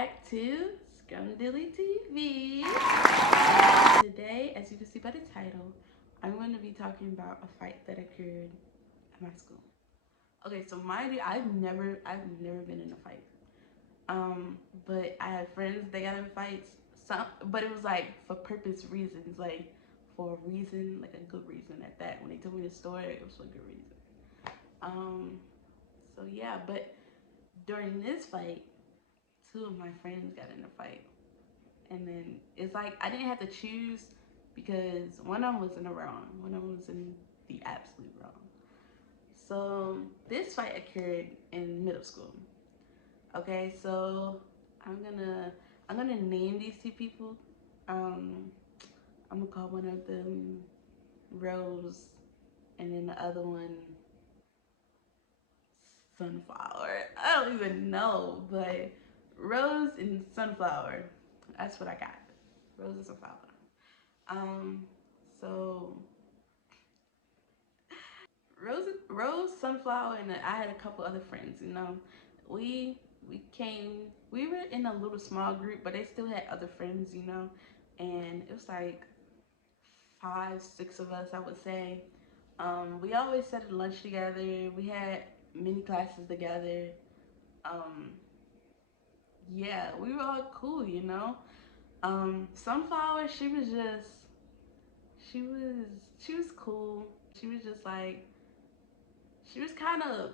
back to Scrumdiddly TV. Today, as you can see by the title, I'm going to be talking about a fight that occurred at my school. Okay, so mind you, I've never been in a fight. But I had friends they got in fights. But it was like for purpose reasons, like for a reason, like a good reason at that. When they told me the story, it was for a good reason. So yeah, but during this fight, two of my friends got in a fight. And then it's like I didn't have to choose because one of them was in the wrong. One of them was in the absolute wrong. So this fight occurred in middle school. Okay, so I'm gonna name these two people. I'm gonna call one of them Rose, and then the other one Sunflower. I don't even know, but Rose and Sunflower. That's what I got. Rose and Sunflower. So Rose, Sunflower, and I had a couple other friends. You know, we we were in a little small group, but they still had other friends. You know, and it was like 5, 6 of us, I would say. We always sat at lunch together. We had mini classes together. Um, yeah, we were all cool. You know. Sunflower, she was she was cool. She was just like she was kind of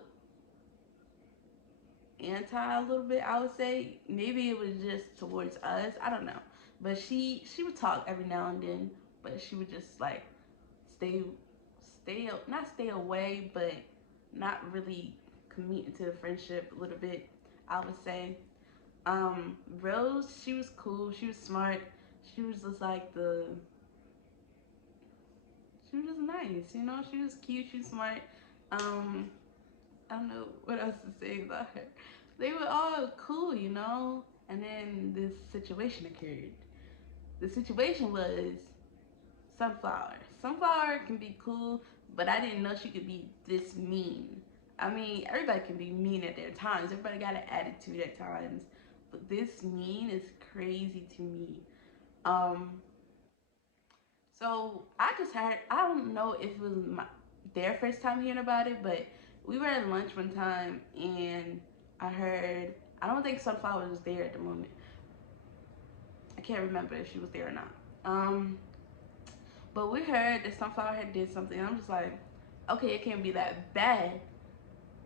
anti a little bit, I would say. Maybe it was just towards us. I don't know. But she would talk every now and then, but she would just like stay not stay away, but not really commit into the friendship a little bit, I would say. Rose, she was cool. She was smart. She was just like she was just nice, you know. She was cute. She was smart. Um, I don't know what else to say about her. They were all cool, you know. And then this situation occurred. The situation was Sunflower. Sunflower can be cool, but I didn't know she could be this mean. I mean, everybody can be mean at their times. Everybody got an attitude at times, but this mean is crazy to me. Um, so I just heard. I don't know if it was their first time hearing about it, but we were at lunch one time and I heard. I don't think Sunflower was there at the moment. I can't remember if she was there or not. Um, but we heard that Sunflower had did something. I'm just like, okay, it can't be that bad,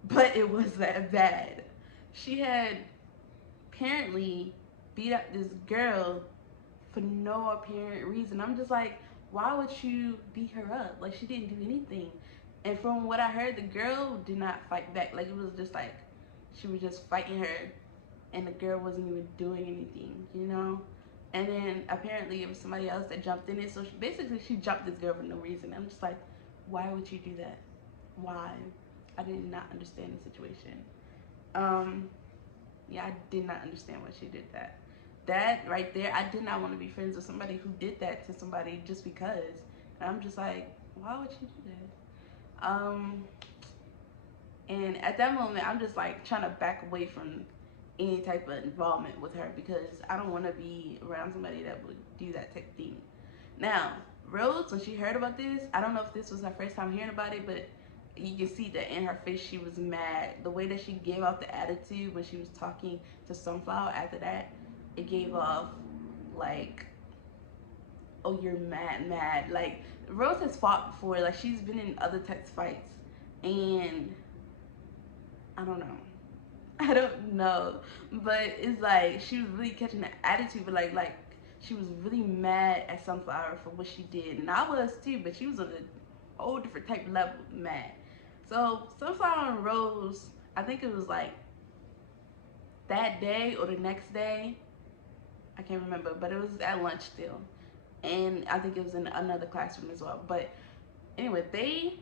but it was that bad. She had apparently beat up this girl for no apparent reason. I'm just like, why would you beat her up? Like, she didn't do anything. And from what I heard, the girl did not fight back. Like, it was just like she was just fighting her, and the girl wasn't even doing anything, you know. And then apparently it was somebody else that jumped in it. So she jumped this girl for no reason. I'm just like, why would you do that? Why? I did not understand the situation. Um, yeah, I did not understand why she did that. That right there, I did not want to be friends with somebody who did that to somebody just because. And I'm just like, why would you do that? And at that moment, I'm just like trying to back away from any type of involvement with her because I don't want to be around somebody that would do that type of thing. Now, Rose, when she heard about this, I don't know if this was her first time hearing about it, but you can see that in her face she was mad. The way that she gave off the attitude when she was talking to Sunflower after that, it gave off like, oh, you're mad. Like, Rose has fought before. Like, she's been in other types of fights, and I don't know. I don't know, but it's like she was really catching the attitude, but like she was really mad at Sunflower for what she did, and I was too, but she was on a whole different type of level mad. So Sunflower and Rose, I think it was like that day or the next day, I can't remember, but it was at lunch still, and I think it was in another classroom as well. But anyway, they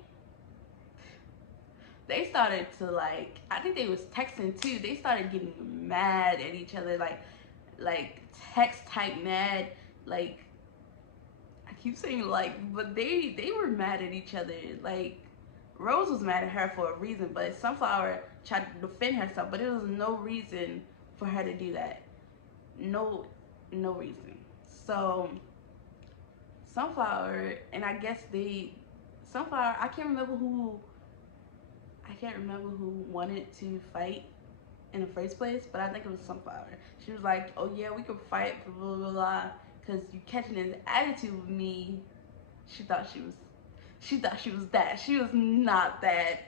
started to like, I think they was texting too. They started getting mad at each other, like text type mad. Like, I keep saying like, but they were mad at each other. Like, Rose was mad at her for a reason, but Sunflower tried to defend herself, but there was no reason for her to do that. no, no reason. So Sunflower, and I guess Sunflower, I can't remember who wanted to fight in the first place, but I think it was Sunflower. She was like, "Oh yeah, we could fight, blah blah blah," because you catching his attitude with me. She thought she was, she thought she was that. She was not that.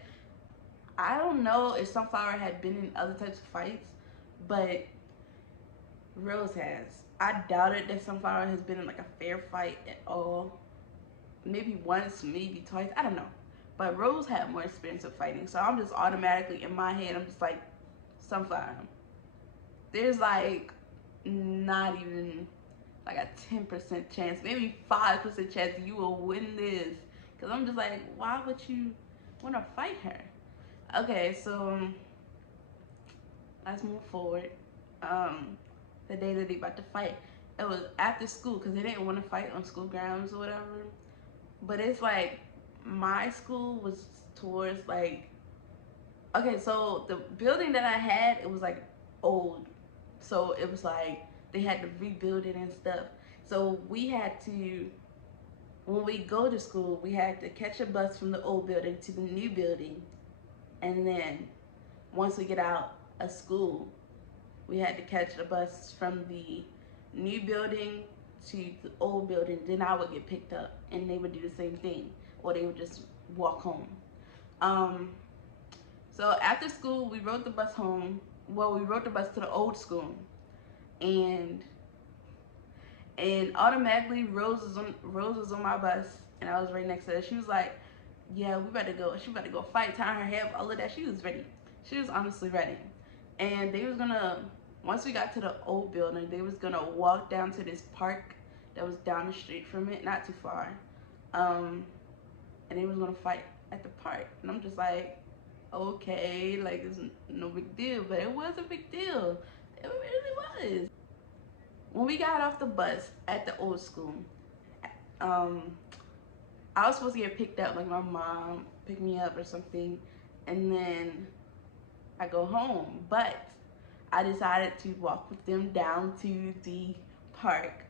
I don't know if Sunflower had been in other types of fights, but Rose has. I doubted that Sunflower has been in like a fair fight at all. Maybe once, maybe twice. I don't know. But Rose had more experience of fighting, so I'm just automatically in my head. I'm just like, Sunflower. There's like not even like a 10% chance, maybe 5% chance you will win this. Cause I'm just like, why would you want to fight her? Okay, so let's move forward. The day that they about to fight, it was after school because they didn't want to fight on school grounds or whatever. But it's like my school was towards like, okay, so the building that I had, it was like old, so it was like they had to rebuild it and stuff. So we had to, when we go to school, we had to catch a bus from the old building to the new building, and then once we get out of school, we had to catch a bus from the new building to the old building. Then I would get picked up, and they would do the same thing, or they would just walk home. Um, so after school, we rode the bus home. Well, we rode the bus to the old school, and automatically Rose was on my bus, and I was right next to her. She was like, "Yeah, we better go." She better go fight, tying her hair, all of that. She was ready. She was honestly ready, and they was gonna. Once we got to the old building, they was gonna walk down to this park that was down the street from it, not too far, and they was gonna fight at the park. And I'm just like, okay, like it's no big deal, but it was a big deal. It really was. When we got off the bus at the old school, um, I was supposed to get picked up, like my mom picked me up or something, and then I go home. But I decided to walk with them down to the park,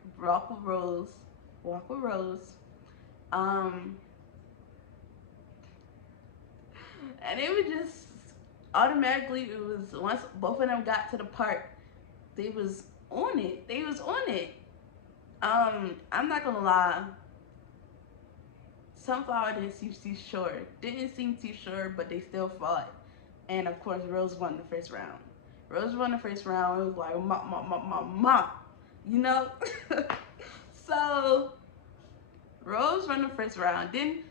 walk with Rose. Um, and it was just automatically, it was once both of them got to the park, they was on it. They was on it. I'm not gonna lie. Sunflower didn't seem too sure. Didn't seem too sure, but they still fought. And of course, Rose won the first round. Rose won the first round. It was like, ma, you know? So, Rose won the first round. Then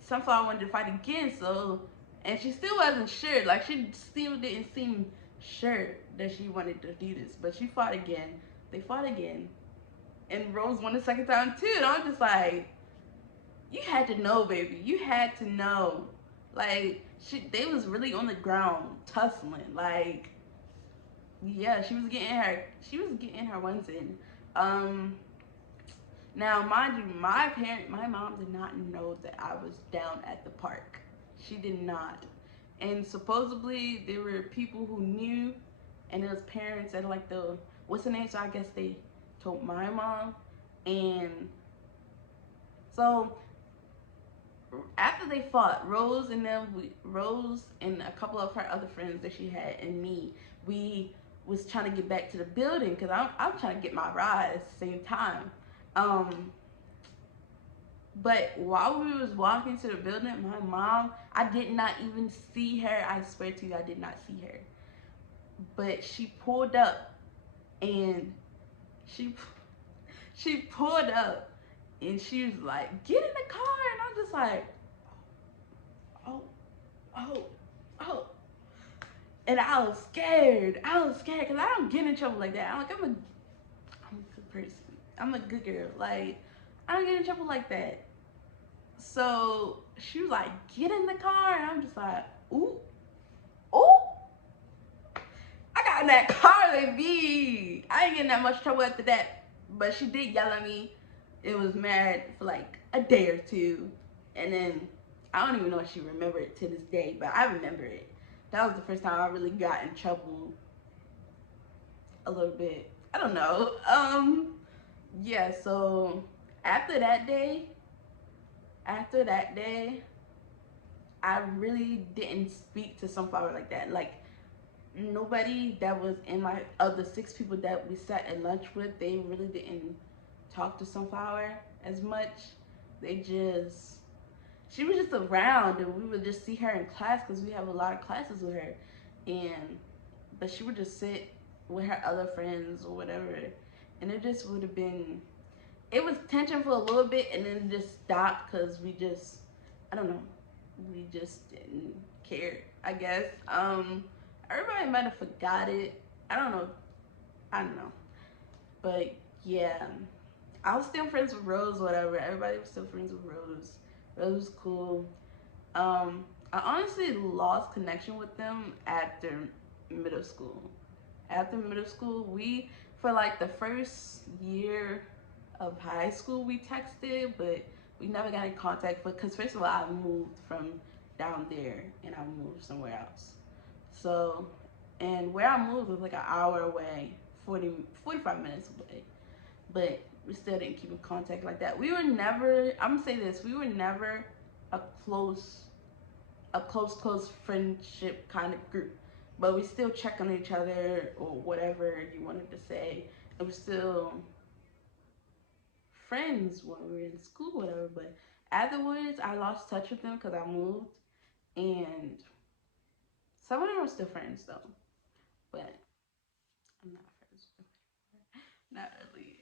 Sunflower wanted to fight again, so, and she still wasn't sure. Like, she still didn't seem sure that she wanted to do this. But she fought again. They fought again. And Rose won the second time, too. And I'm just like, you had to know, baby. You had to know. Like, they was really on the ground tussling. Like, yeah, she was getting her ones in. Now, mind you, my mom did not know that I was down at the park. She did not. And supposedly there were people who knew, and it was parents and like what's the name? So I guess they told my mom. And so after they fought, Rose and a couple of her other friends that she had and me, we was trying to get back to the building because I'm trying to get my ride at the same time. But while we was walking to the building, my mom, I did not even see her. I swear to you, I did not see her. But she pulled up, and she pulled up, and she was like, "Get in the car," and I'm just like, oh, oh, oh. And I was scared. Because I don't get in trouble like that. I'm a good person. I'm a good girl. Like, I don't get in trouble like that. So she was like, "Get in the car," and I'm just like, ooh, ooh. I got in that car, baby. I ain't getting that much trouble after that. But she did yell at me. It was mad for like a day or two. And then I don't even know if she remembered it to this day, but I remember it. That was the first time I really got in trouble a little bit. I don't know. Yeah, so after that day, after that day, I really didn't speak to Sunflower like that. Like, nobody that was in my, of the 6 people that we sat at lunch with, they really didn't talk to Sunflower as much. They just, she was just around and we would just see her in class because we have a lot of classes with her. And, but she would just sit with her other friends or whatever. And it just would have been, it was tension for a little bit and then it just stopped because we just, I don't know, we just didn't care, I guess. Everybody might have forgot it. I don't know. I don't know. But yeah, I was still friends with Rose, whatever. Everybody was still friends with Rose. Rose was cool. I honestly lost connection with them after middle school. After middle school, we, for like the first year of high school, we texted, but we never got in contact. Because first of all, I moved from down there and I moved somewhere else. So, and where I moved was like an hour away, 45 minutes away. But we still didn't keep in contact like that. We were never, I'm gonna say this, we were never a close, close friendship kind of group. But we still check on each other or whatever you wanted to say. And we're still friends when we were in school, whatever. But afterwards, I lost touch with them because I moved. And some of them are still friends though. But I'm not friends with them. Not really.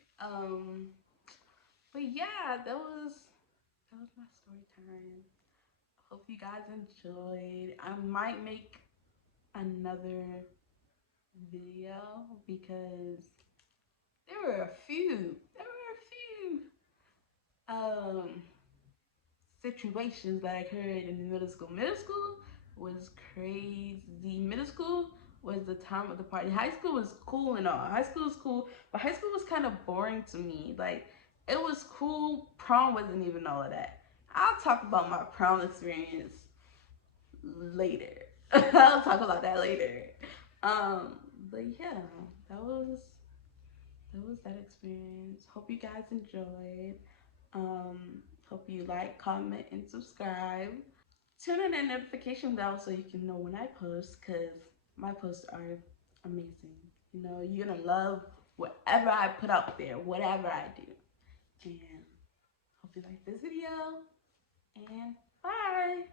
But yeah, that was my story time. Hope you guys enjoyed. I might make another video because there were a few situations that occurred in middle school. Middle school was crazy. Middle school was the time of the party. High school was cool and all. High school was cool, but high school was kind of boring to me. Like, it was cool. Prom wasn't even all of that. I'll talk about my prom experience later. I'll talk about that later. But yeah, that was that experience. Hope you guys enjoyed. Hope you like, comment, and subscribe. Turn on that notification bell so you can know when I post, because my posts are amazing. You know, you're gonna love whatever I put out there, whatever I do. And hope you like this video, and bye.